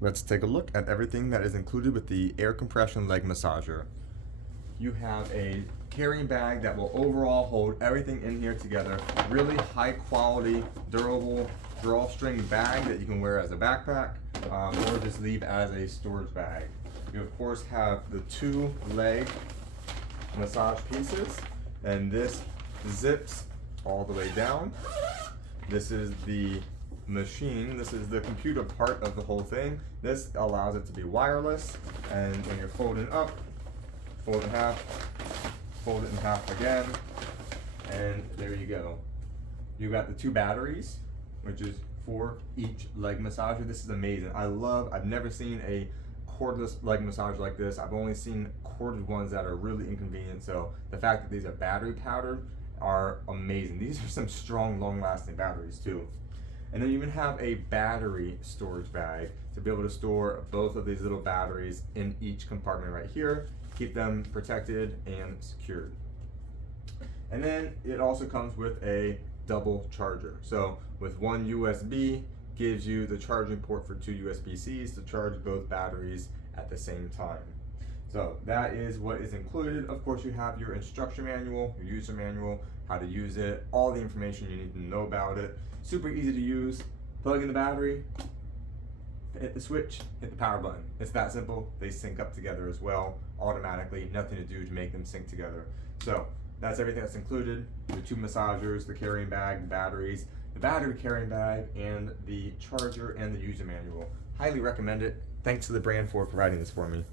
Let's take a look at everything that is included with the air compression leg massager. You have a carrying bag that will overall hold everything in here together. Really high quality, durable drawstring bag that you can wear as a backpack or just leave as a storage bag. You of course have the 2 leg massage pieces, and this zips all the way down. This is the machine, this is the computer part of the whole thing. This allows it to be wireless, and when you're folding up, fold in half, fold it in half again, and there you go. You got the 2 batteries, which is for each leg massager. This is amazing. I've never seen a cordless leg massage like this. I've only seen corded ones that are really inconvenient, so the fact that these are battery powered are amazing. These are some strong, long-lasting batteries too. And then you even have a battery storage bag to be able to store both of these little batteries in each compartment right here, keep them protected and secured. And then it also comes with a double charger. So with one USB gives you the charging port for 2 USB-Cs to charge both batteries at the same time. So that is what is included. Of course, you have your instruction manual, your user manual, how to use it, all the information you need to know about it. Super easy to use. Plug in the battery, hit the switch, hit the power button. It's that simple. They sync up together as well, automatically. Nothing to do to make them sync together. So that's everything that's included. The 2 massagers, the carrying bag, the batteries, the battery carrying bag, and the charger and the user manual. Highly recommend it. Thanks to the brand for providing this for me.